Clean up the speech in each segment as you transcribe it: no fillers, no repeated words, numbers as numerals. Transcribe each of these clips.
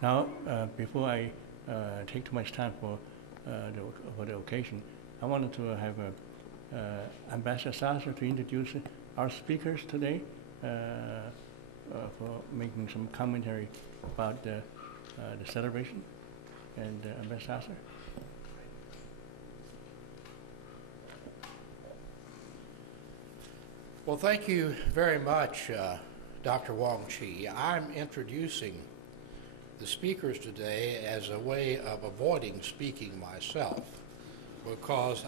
Now, before I take too much time for the occasion, I wanted to have Ambassador Sasser to introduce our speakers today for making some commentary about the celebration. And Ambassador Sasser. Well, thank you very much, Dr. Wong Chi. I'm introducing the speakers today as a way of avoiding speaking myself because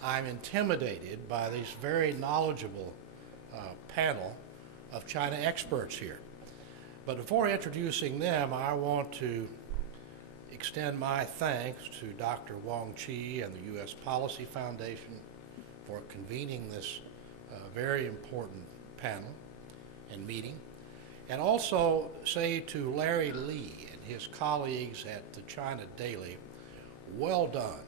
I'm intimidated by this very knowledgeable panel of China experts here. But before introducing them, I want to extend my thanks to Dr. Wong Chi and the U.S. Policy Foundation for convening this very important panel and meeting, and also say to Larry Lee and his colleagues at the China Daily, well done.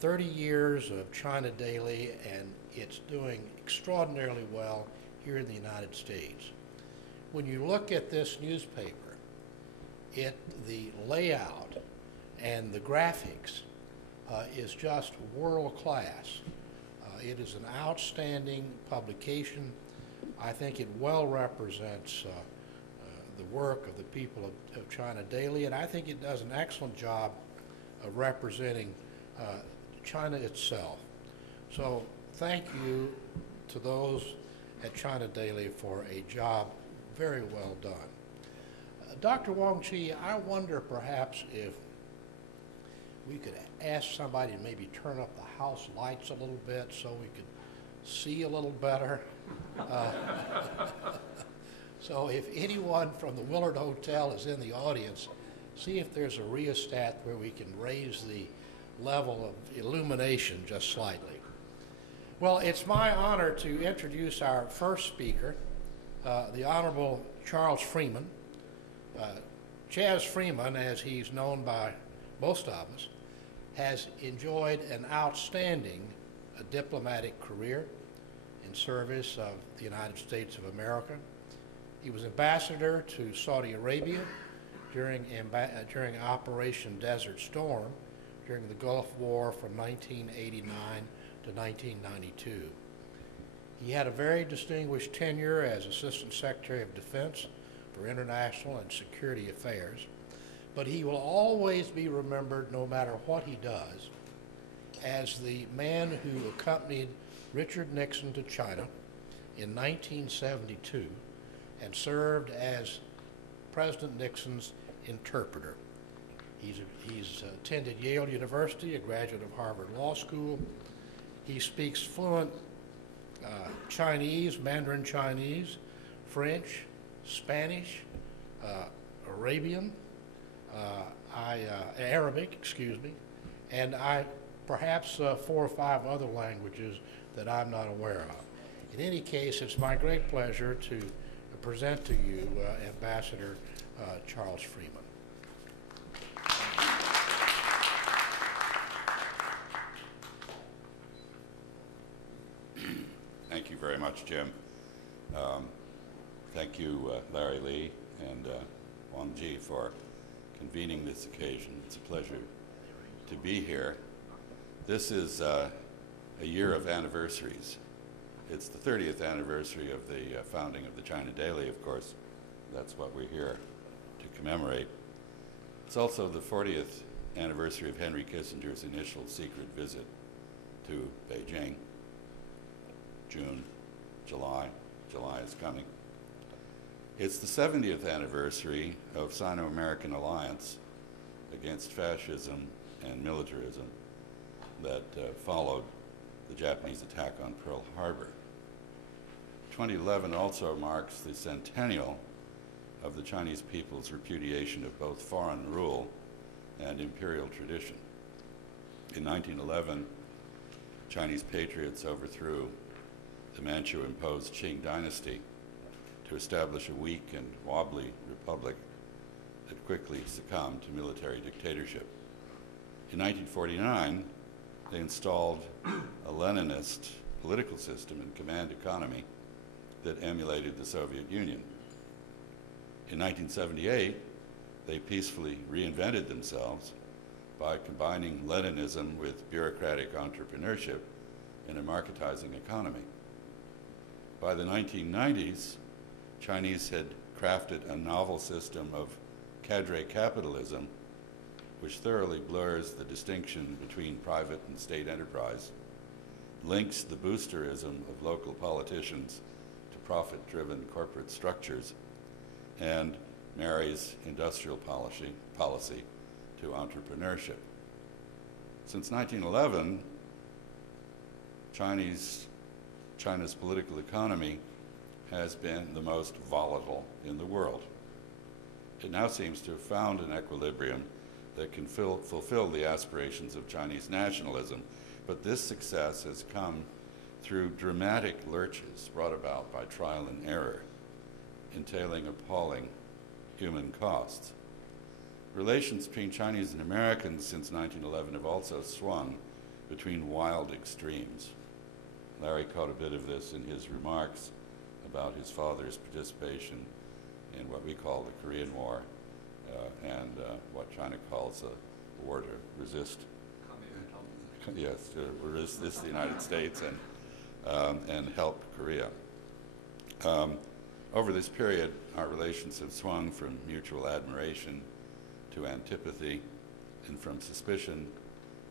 30 years of China Daily, and it's doing extraordinarily well here in the United States. When you look at this newspaper, the layout and the graphics is just world class. It is an outstanding publication. I think it well represents the work of the people of China Daily, and I think it does an excellent job of representing China itself. So thank you to those at China Daily for a job very well done. Dr. Wong Chi, I wonder perhaps if we could ask somebody to maybe turn up the house lights a little bit so we could see a little better. So if anyone from the Willard Hotel is in the audience, see if there's a rheostat where we can raise the level of illumination just slightly. Well, it's my honor to introduce our first speaker, the Honorable Charles Freeman. Chaz Freeman, as he's known by most of us, has enjoyed an outstanding diplomatic career in service of the United States of America. He was ambassador to Saudi Arabia during Operation Desert Storm during the Gulf War from 1989 to 1992. He had a very distinguished tenure as Assistant Secretary of Defense for International and Security Affairs, but he will always be remembered, no matter what he does, as the man who accompanied Richard Nixon to China in 1972 and served as President Nixon's interpreter. He's attended Yale University, a graduate of Harvard Law School. He speaks fluent Chinese, Mandarin Chinese, French, Spanish, Arabian, Arabic, excuse me, and perhaps 4 or 5 other languages that I'm not aware of. In any case, it's my great pleasure to present to you Ambassador Charles Freeman. Thank you very much, Jim. Thank you, Larry Lee and Wong Chi, for convening this occasion. It's a pleasure to be here. This is a year of anniversaries. It's the 30th anniversary of the founding of the China Daily, of course. That's what we're here to commemorate. It's also the 40th anniversary of Henry Kissinger's initial secret visit to Beijing. June, July is coming. It's the 70th anniversary of Sino-American alliance against fascism and militarism that followed the Japanese attack on Pearl Harbor. 2011 also marks the centennial of the Chinese people's repudiation of both foreign rule and imperial tradition. In 1911, Chinese patriots overthrew the Manchu-imposed Qing dynasty to establish a weak and wobbly republic that quickly succumbed to military dictatorship. In 1949, they installed a Leninist political system and command economy that emulated the Soviet Union. In 1978, they peacefully reinvented themselves by combining Leninism with bureaucratic entrepreneurship in a marketizing economy. By the 1990s, Chinese had crafted a novel system of cadre capitalism which thoroughly blurs the distinction between private and state enterprise, links the boosterism of local politicians to profit-driven corporate structures, and marries industrial policy to entrepreneurship. Since 1911, China's political economy has been the most volatile in the world. It now seems to have found an equilibrium that can fulfill the aspirations of Chinese nationalism, but this success has come through dramatic lurches brought about by trial and error, entailing appalling human costs. Relations between Chinese and Americans since 1911 have also swung between wild extremes. Larry caught a bit of this in his remarks about his father's participation in what we call the Korean War and what China calls a war to resist. Yes, to resist the United States and help Korea. Over this period, our relations have swung from mutual admiration to antipathy, and from suspicion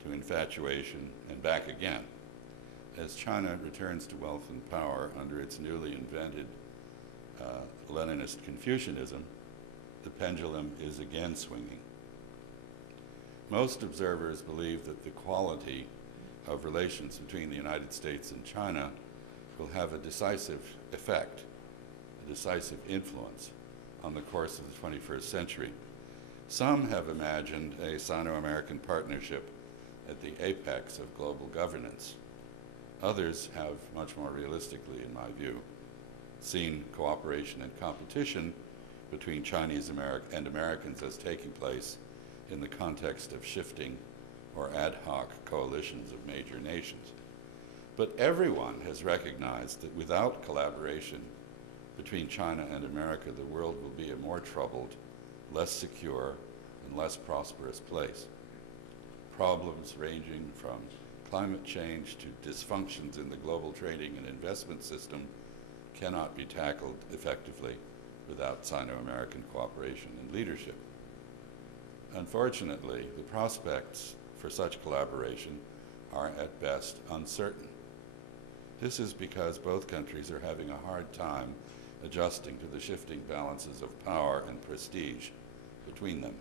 to infatuation, and back again. As China returns to wealth and power under its newly invented Leninist Confucianism, the pendulum is again swinging. Most observers believe that the quality of relations between the United States and China will have a decisive effect, a decisive influence on the course of the 21st century. Some have imagined a Sino-American partnership at the apex of global governance. Others have, much more realistically in my view, seen cooperation and competition between Chinese and Americans as taking place in the context of shifting or ad hoc coalitions of major nations. But everyone has recognized that without collaboration between China and America, the world will be a more troubled, less secure, and less prosperous place. Problems ranging from climate change to dysfunctions in the global trading and investment system cannot be tackled effectively without Sino-American cooperation and leadership. Unfortunately, the prospects for such collaboration are at best uncertain. This is because both countries are having a hard time adjusting to the shifting balances of power and prestige between them.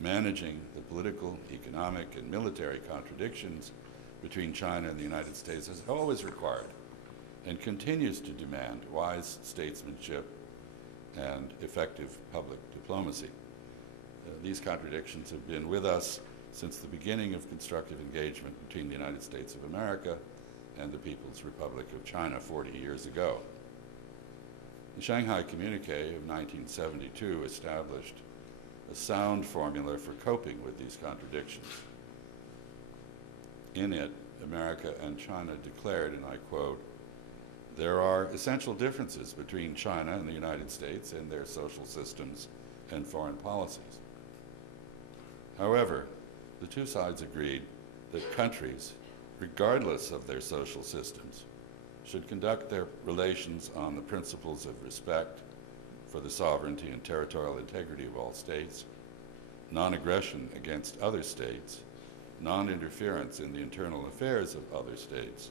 Managing the political, economic, and military contradictions between China and the United States has always required and continues to demand wise statesmanship and effective public diplomacy. These contradictions have been with us since the beginning of constructive engagement between the United States of America and the People's Republic of China 40 years ago. The Shanghai Communique of 1972 established a sound formula for coping with these contradictions. In it, America and China declared, and I quote, "There are essential differences between China and the United States in their social systems and foreign policies. However, the two sides agreed that countries, regardless of their social systems, should conduct their relations on the principles of respect for the sovereignty and territorial integrity of all states, non-aggression against other states, non-interference in the internal affairs of other states,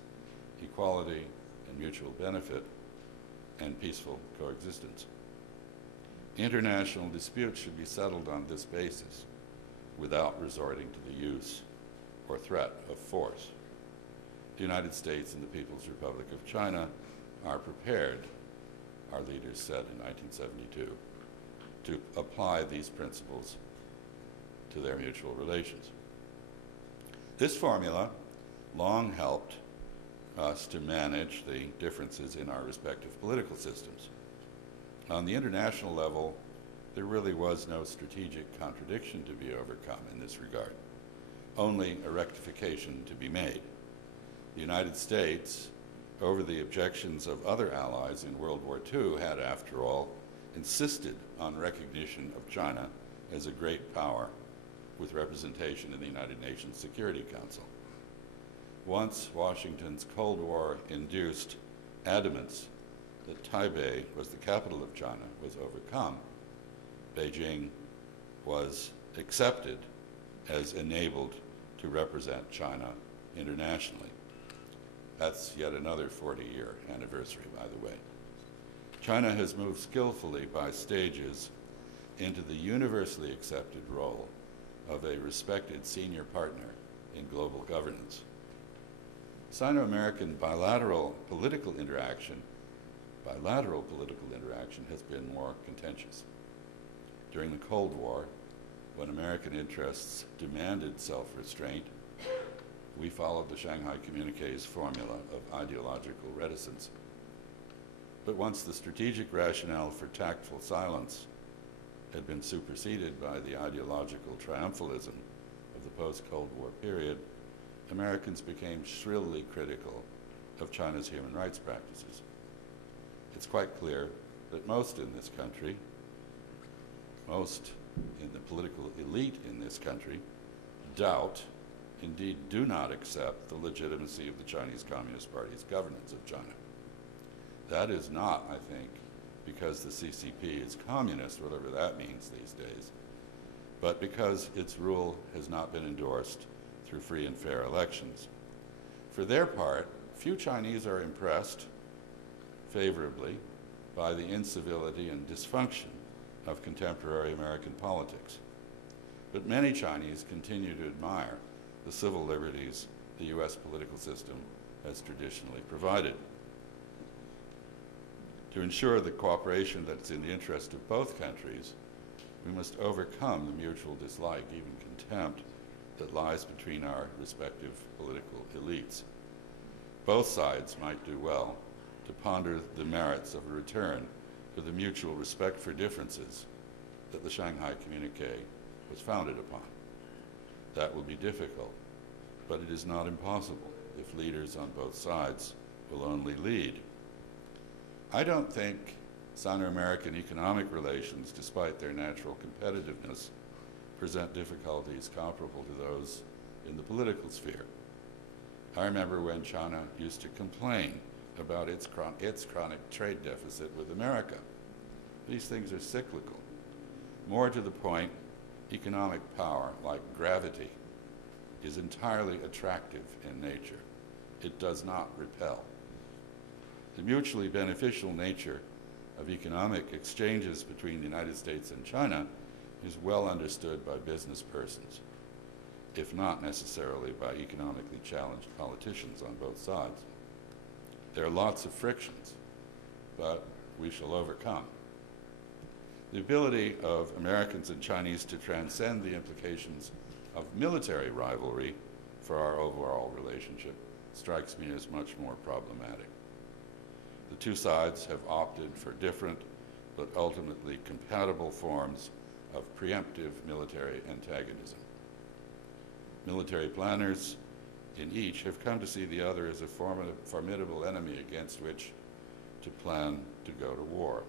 equality and mutual benefit, and peaceful coexistence. International disputes should be settled on this basis without resorting to the use or threat of force. The United States and the People's Republic of China are prepared," our leaders said in 1972, "to apply these principles to their mutual relations." This formula long helped us to manage the differences in our respective political systems. On the international level, there really was no strategic contradiction to be overcome in this regard, only a rectification to be made. The United States, over the objections of other allies in World War II, had, after all, insisted on recognition of China as a great power with representation in the United Nations Security Council. Once Washington's Cold War-induced adamance that Taipei was the capital of China was overcome, Beijing was accepted as enabled to represent China internationally. That's yet another 40-year anniversary, by the way. China has moved skillfully by stages into the universally accepted role of a respected senior partner in global governance. Sino-American bilateral political interaction has been more contentious. During the Cold War, when American interests demanded self-restraint, we followed the Shanghai Communiqué's formula of ideological reticence. But once the strategic rationale for tactful silence had been superseded by the ideological triumphalism of the post-Cold War period, Americans became shrilly critical of China's human rights practices. It's quite clear that most in this country, most in the political elite in this country, doubt, indeed do not accept the legitimacy of the Chinese Communist Party's governance of China. That is not, I think, because the CCP is communist, whatever that means these days, but because its rule has not been endorsed through free and fair elections. For their part, few Chinese are impressed favorably by the incivility and dysfunction of contemporary American politics. But many Chinese continue to admire the civil liberties the U.S. political system has traditionally provided. To ensure the cooperation that's in the interest of both countries, we must overcome the mutual dislike, even contempt, that lies between our respective political elites. Both sides might do well to ponder the merits of a return to the mutual respect for differences that the Shanghai Communiqué was founded upon. That will be difficult, but it is not impossible if leaders on both sides will only lead. I don't think Sino-American economic relations, despite their natural competitiveness, present difficulties comparable to those in the political sphere. I remember when China used to complain about its chronic trade deficit with America. These things are cyclical. More to the point, economic power, like gravity, is entirely attractive in nature. It does not repel. The mutually beneficial nature of economic exchanges between the United States and China is well understood by business persons, if not necessarily by economically challenged politicians on both sides. There are lots of frictions, but we shall overcome. The ability of Americans and Chinese to transcend the implications of military rivalry for our overall relationship strikes me as much more problematic. The two sides have opted for different but ultimately compatible forms of preemptive military antagonism. Military planners in each have come to see the other as a formidable enemy against which to plan to go to war.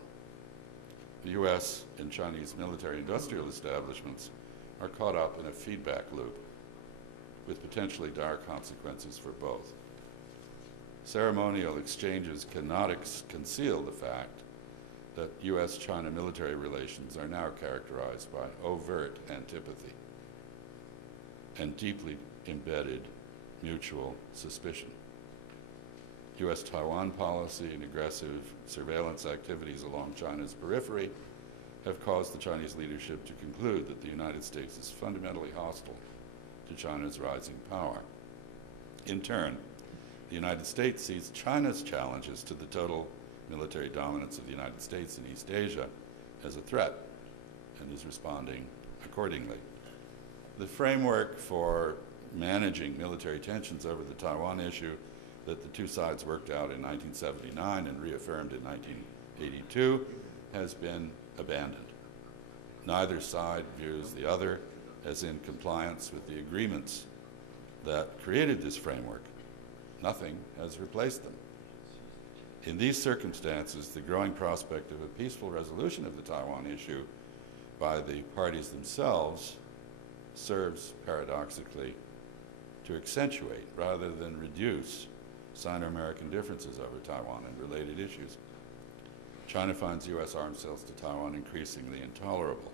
The U.S. and Chinese military-industrial establishments are caught up in a feedback loop with potentially dire consequences for both. Ceremonial exchanges cannot conceal the fact that U.S. China military relations are now characterized by overt antipathy and deeply embedded mutual suspicion. U.S. Taiwan policy and aggressive surveillance activities along China's periphery have caused the Chinese leadership to conclude that the United States is fundamentally hostile to China's rising power. In turn, the United States sees China's challenges to the total military dominance of the United States in East Asia as a threat and is responding accordingly. The framework for managing military tensions over the Taiwan issue that the two sides worked out in 1979 and reaffirmed in 1982 has been abandoned. Neither side views the other as in compliance with the agreements that created this framework. Nothing has replaced them. In these circumstances, the growing prospect of a peaceful resolution of the Taiwan issue by the parties themselves serves, paradoxically, to accentuate rather than reduce Sino-American differences over Taiwan and related issues. China finds U.S. arms sales to Taiwan increasingly intolerable.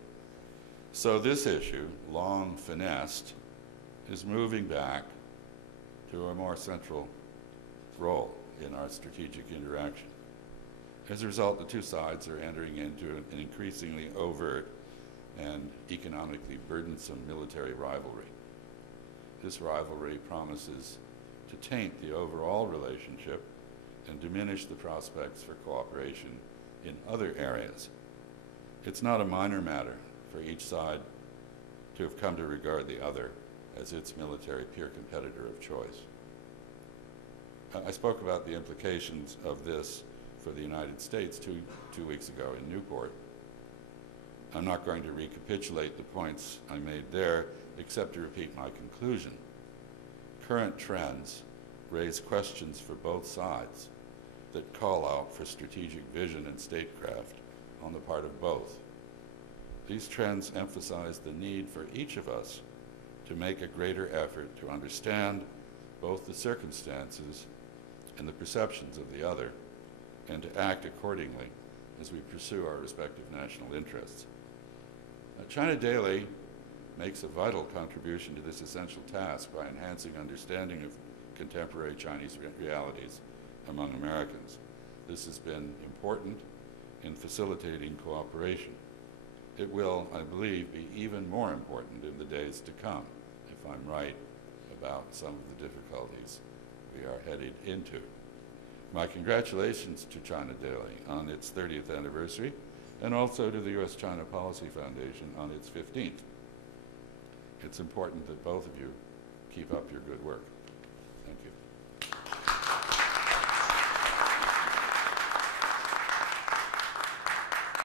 So this issue, long finessed, is moving back to a more central role in our strategic interaction. As a result, the two sides are entering into an increasingly overt and economically burdensome military rivalry. This rivalry promises to taint the overall relationship and diminish the prospects for cooperation in other areas. It's not a minor matter for each side to have come to regard the other as its military peer competitor of choice. I spoke about the implications of this for the United States two weeks ago in Newport. I'm not going to recapitulate the points I made there, except to repeat my conclusion. Current trends raise questions for both sides that call out for strategic vision and statecraft on the part of both. These trends emphasize the need for each of us to make a greater effort to understand both the circumstances and the perceptions of the other, and to act accordingly as we pursue our respective national interests. China Daily makes a vital contribution to this essential task by enhancing understanding of contemporary Chinese realities among Americans. This has been important in facilitating cooperation. It will, I believe, be even more important in the days to come, if I'm right about some of the difficulties we are headed into. My congratulations to China Daily on its 30th anniversary, and also to the U.S. China Policy Foundation on its 15th. It's important that both of you keep up your good work. Thank you.